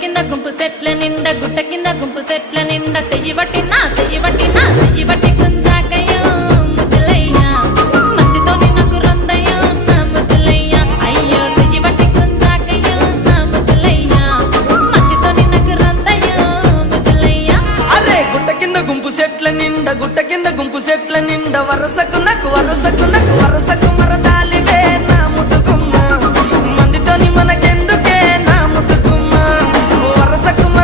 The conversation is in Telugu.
కింద గుంపు సెట్ల నిండా గుట్ట కింద గుంపు సెట్ల నిండా చెయ్యి బట్టి గుంజాకయ్యో ముద్దులయ్యా మందితో నాకు రందయ్యో నా ముద్దులయ్యా అయ్యో చెయ్యి బట్టి గుంజాకయ్యో నా ముద్దులయ్యా మందితో నాకు రందయ్యో ముద్దులయ్యా అరే గుట్ట కింద గుంపు సెట్ల నిండా వరసకు నాకు వరస